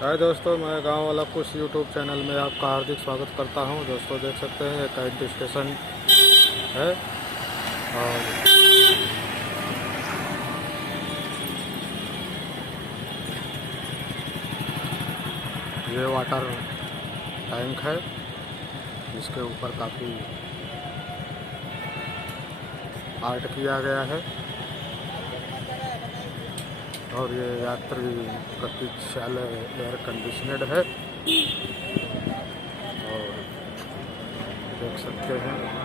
हाय दोस्तों, मैं गांव वाला खुश यूट्यूब चैनल में आपका हार्दिक स्वागत करता हूं। दोस्तों देख सकते हैं कैंट स्टेशन है और ये वाटर टैंक है जिसके ऊपर काफ़ी आर्ट किया गया है और ये यात्री प्रतीक्षालय एयर कंडीशनड है और देख सकते हैं